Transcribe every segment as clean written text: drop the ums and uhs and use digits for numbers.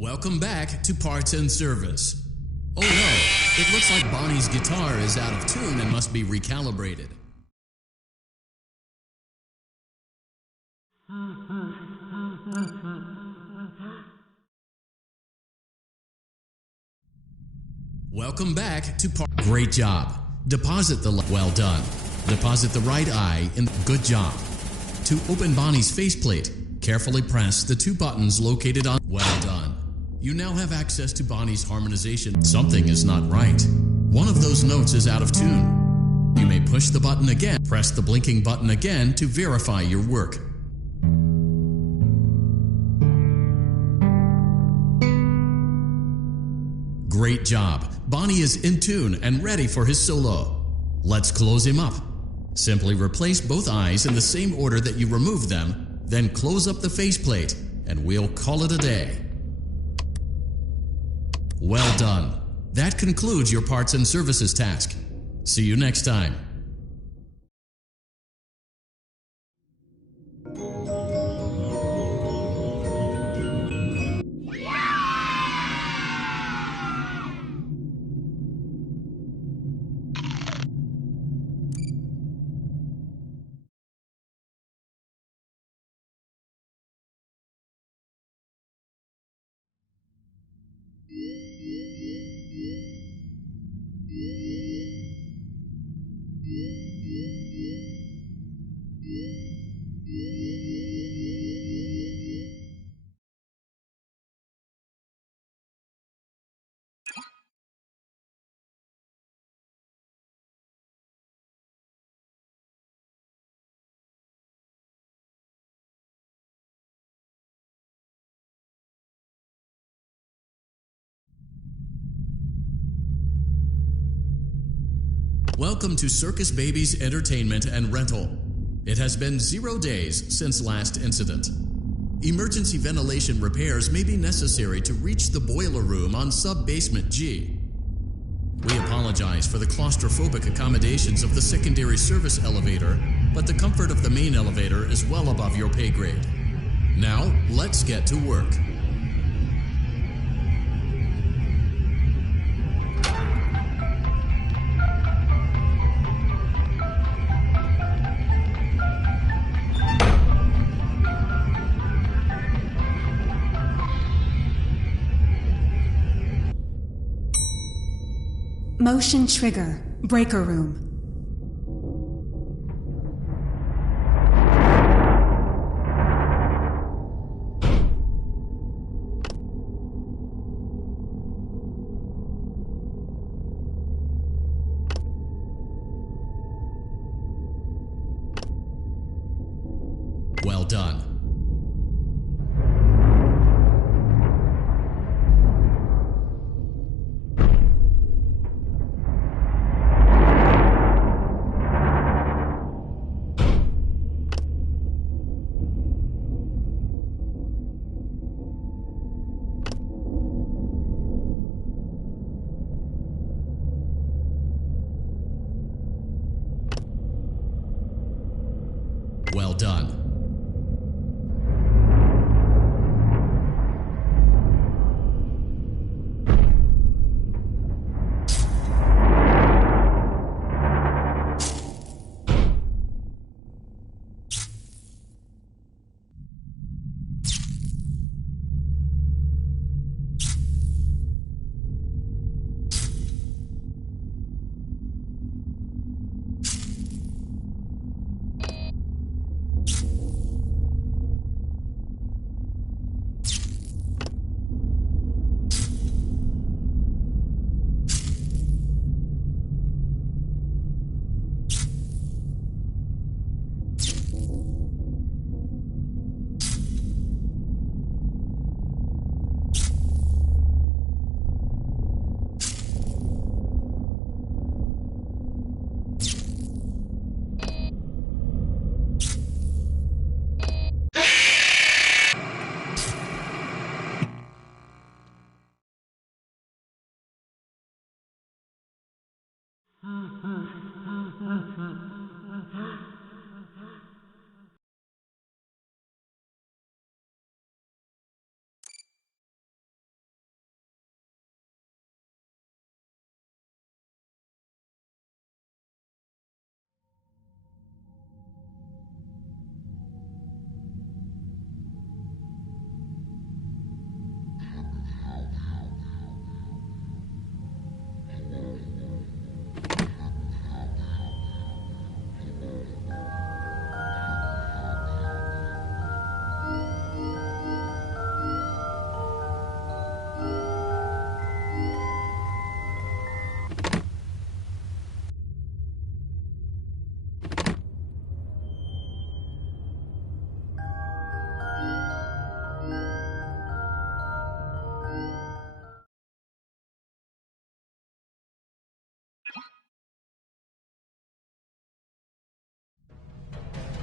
Welcome back to Parts and Service. Oh no, it looks like Bonnie's guitar is out of tune and must be recalibrated. Welcome back to Great job. Deposit the well done. Deposit the right eye in good job. To open Bonnie's faceplate, carefully press the two buttons located on well done. You now have access to Bonnie's harmonization. Something is not right. One of those notes is out of tune. You may push the button again. Press the blinking button again to verify your work. Great job. Bonnie is in tune and ready for his solo. Let's close him up. Simply replace both eyes in the same order that you removed them, then close up the faceplate, and we'll call it a day. Well done. That concludes your parts and services task. See you next time. Welcome to Circus Baby's Entertainment and Rental. It has been 0 days since last incident. Emergency ventilation repairs may be necessary to reach the boiler room on sub-basement G. We apologize for the claustrophobic accommodations of the secondary service elevator, but the comfort of the main elevator is well above your pay grade. Now, let's get to work. Motion trigger. Breaker room. Well done.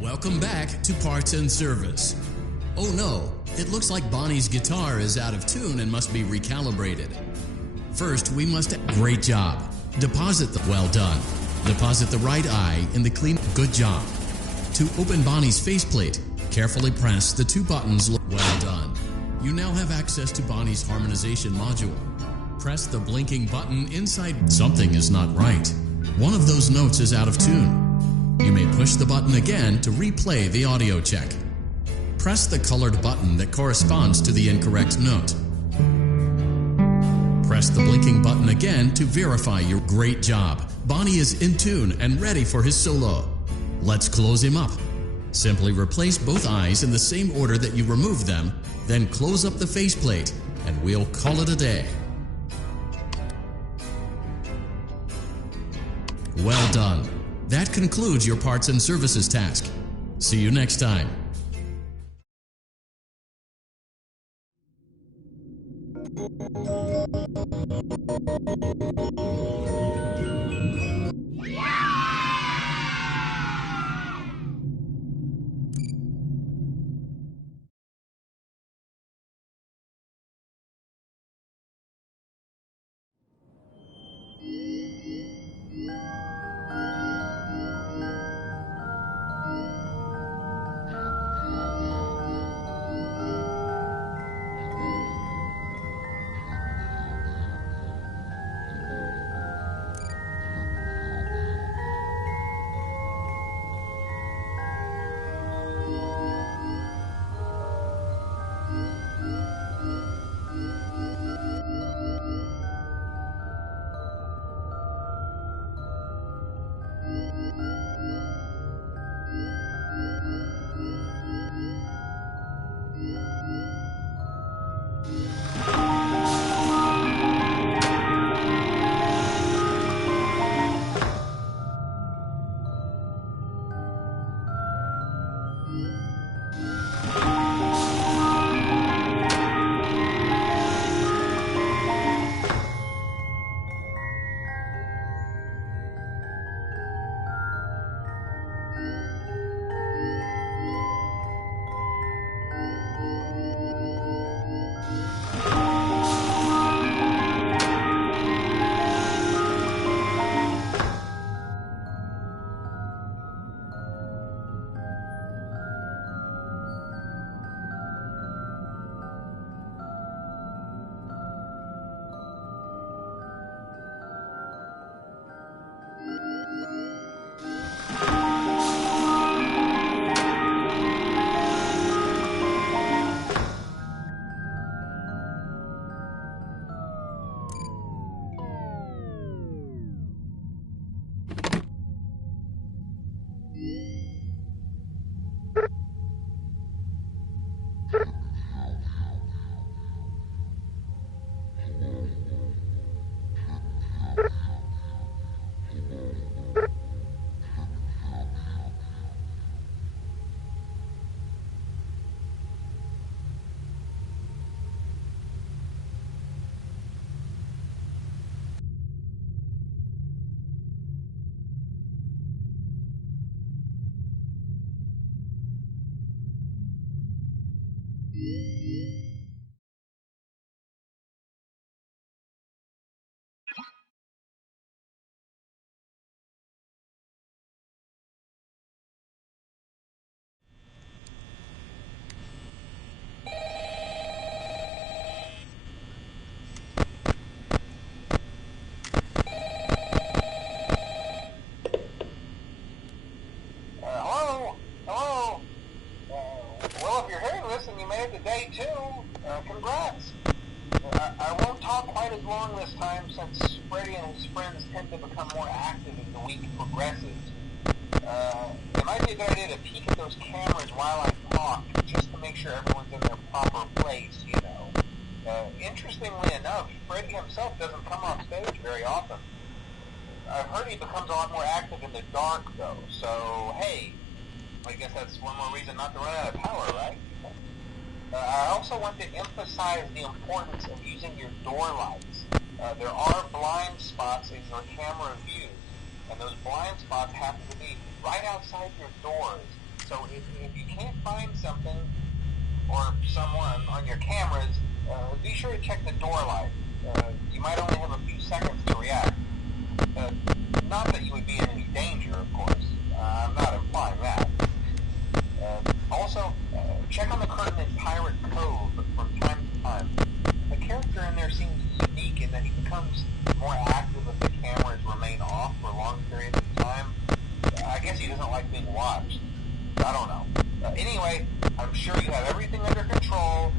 Welcome back to Parts and Service. Oh no, it looks like Bonnie's guitar is out of tune and must be recalibrated. First, we must... Great job. Deposit the... Well done. Deposit the right eye in the clean... Good job. To open Bonnie's faceplate, carefully press the two buttons... Well done. You now have access to Bonnie's harmonization module. Press the blinking button inside... Something is not right. One of those notes is out of tune. You may push the button again to replay the audio check. Press the colored button that corresponds to the incorrect note. Press the blinking button again to verify your great job. Bonnie is in tune and ready for his solo. Let's close him up. Simply replace both eyes in the same order that you removed them, then close up the faceplate, and we'll call it a day. Well done. That concludes your parts and services task. See you next time. Congrats! I won't talk quite as long this time since Freddy and his friends tend to become more active as the week progresses. It might be a good idea to peek at those cameras while I talk, just to make sure everyone's in their proper place, you know. Interestingly enough, Freddy himself doesn't come off stage very often. I've heard he becomes a lot more active in the dark, though, so hey, I guess that's one more reason not to run out of power, right? I also want to emphasize the importance of using your door lights. There are blind spots in your camera view, and those blind spots happen to be right outside your doors. So if you can't find something or someone on your cameras, be sure to check the door light. You might only have a few seconds to react. Not that you would be in any danger, of course. I'm not implying that. Also, check on the curtain in Pirate Cove from time to time. The character in there seems unique in that he becomes more active if the cameras remain off for long periods of time. I guess he doesn't like being watched. I don't know. Anyway, I'm sure you have everything under control.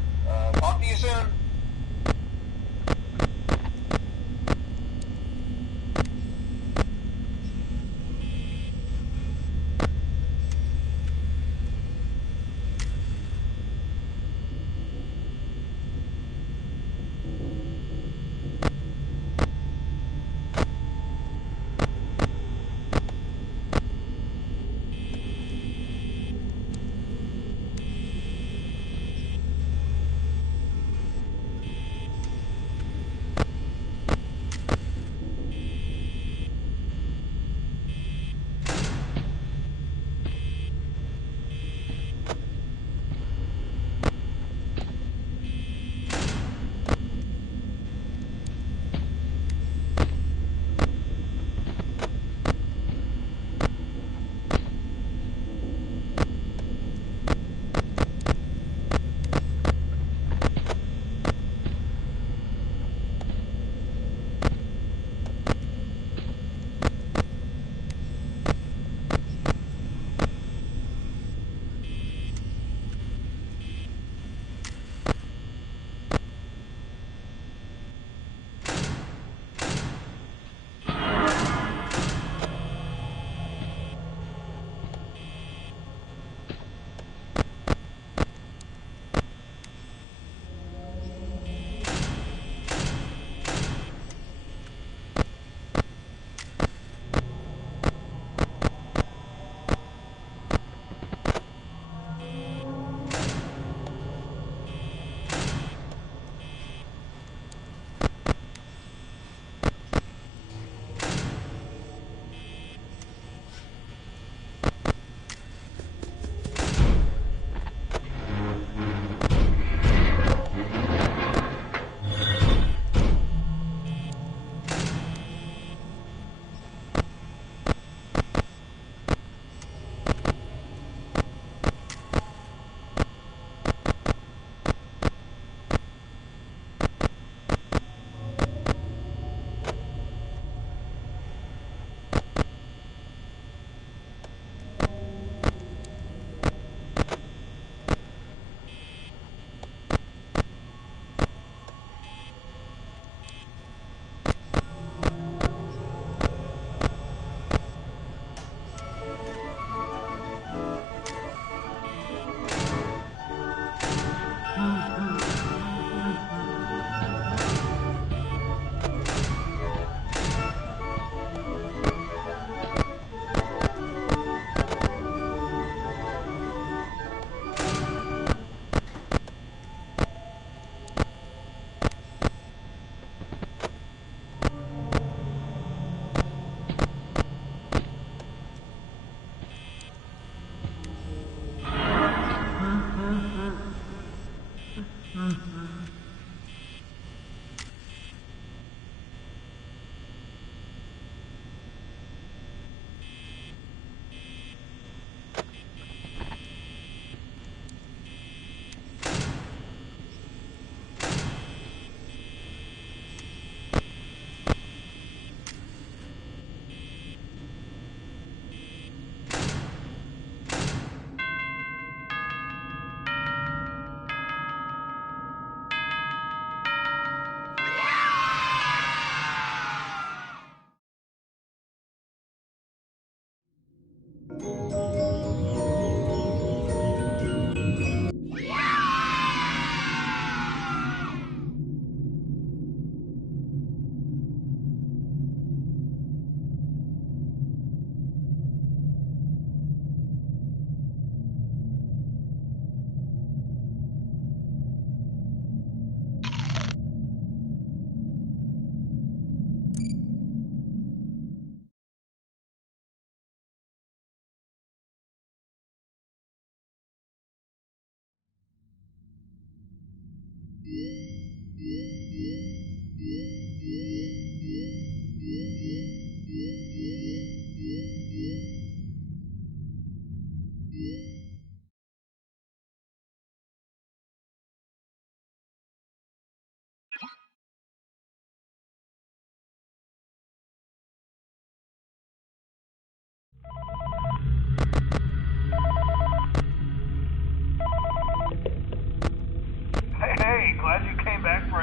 Talk to you soon.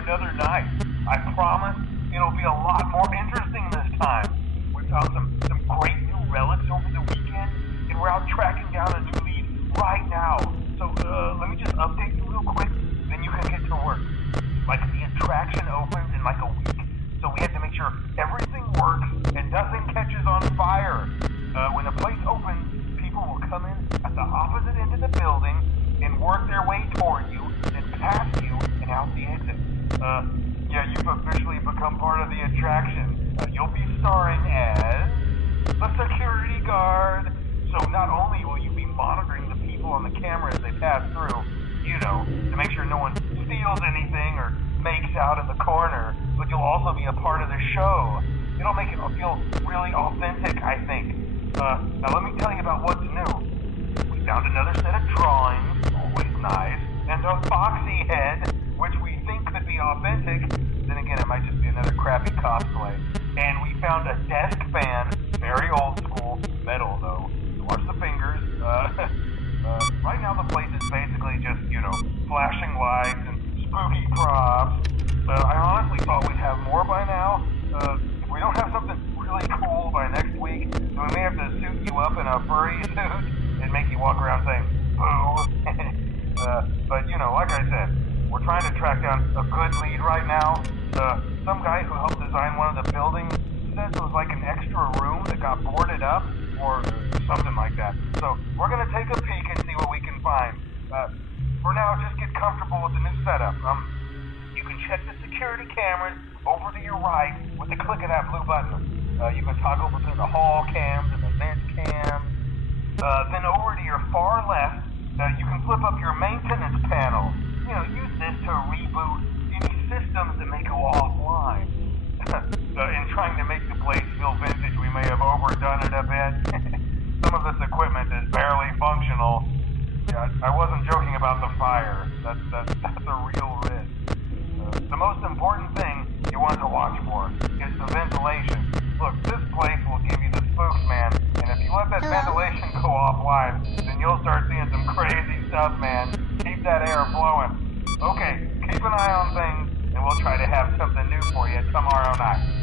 another night. I promise it'll be a lot more interesting this time. We found some great new relics over the weekend, and we're out tracking down a new lead right now. So let me just update you real quick, then you can get to work. Like, the attraction opens in like a week, so we have to make sure everything works and nothing catches on fire. When the place opens, people will come in at the opposite end of the building and work their way toward you, then past you and out the exit. Yeah, you've officially become part of the attraction. You'll be starring as a security guard. So not only will you be monitoring the people on the camera as they pass through, you know, to make sure no one steals anything or makes out in the corner, but you'll also be a part of the show. It'll make it feel really authentic, I think. Now let me tell you about what's new. We found another set of drawings, always nice, and a foxy head, which we think could be authentic. Then again, it might just be another crappy cosplay. And we found a desk fan, very old school, metal though. Watch the fingers. Right now the place is basically just, you know, flashing lights and spooky props. I honestly thought we'd have more by now. If we don't have something really cool by next week, then we may have to suit you up in a furry suit and make you walk around saying, boo. But, you know, like I said, we're trying to track down a good lead right now. Some guy who helped design one of the buildings says it was like an extra room that got boarded up, or something like that. So we're going to take a peek and see what we can find. For now, just get comfortable with the new setup. You can check the security cameras over to your right with the click of that blue button. You can toggle between the hall cams and the vent cams. Then over to your far left, you can flip up your maintenance panel. You know, use this to reboot any systems that may go offline. In trying to make the place feel vintage, we may have overdone it a bit. Some of this equipment is barely functional. Yeah, I wasn't joking about the fire. That's a real risk. The most important thing you want to watch for is the ventilation. Look, this place will give you the spooks, man. And if you let that ventilation go offline, then you'll start seeing some crazy stuff, man. Keep that air flowing. Okay, keep an eye on things, and we'll try to have something new for you tomorrow night.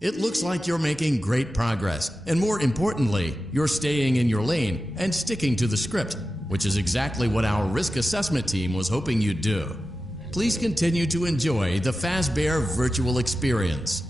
It looks like you're making great progress, and more importantly, you're staying in your lane and sticking to the script, which is exactly what our risk assessment team was hoping you'd do. Please continue to enjoy the Fazbear virtual experience.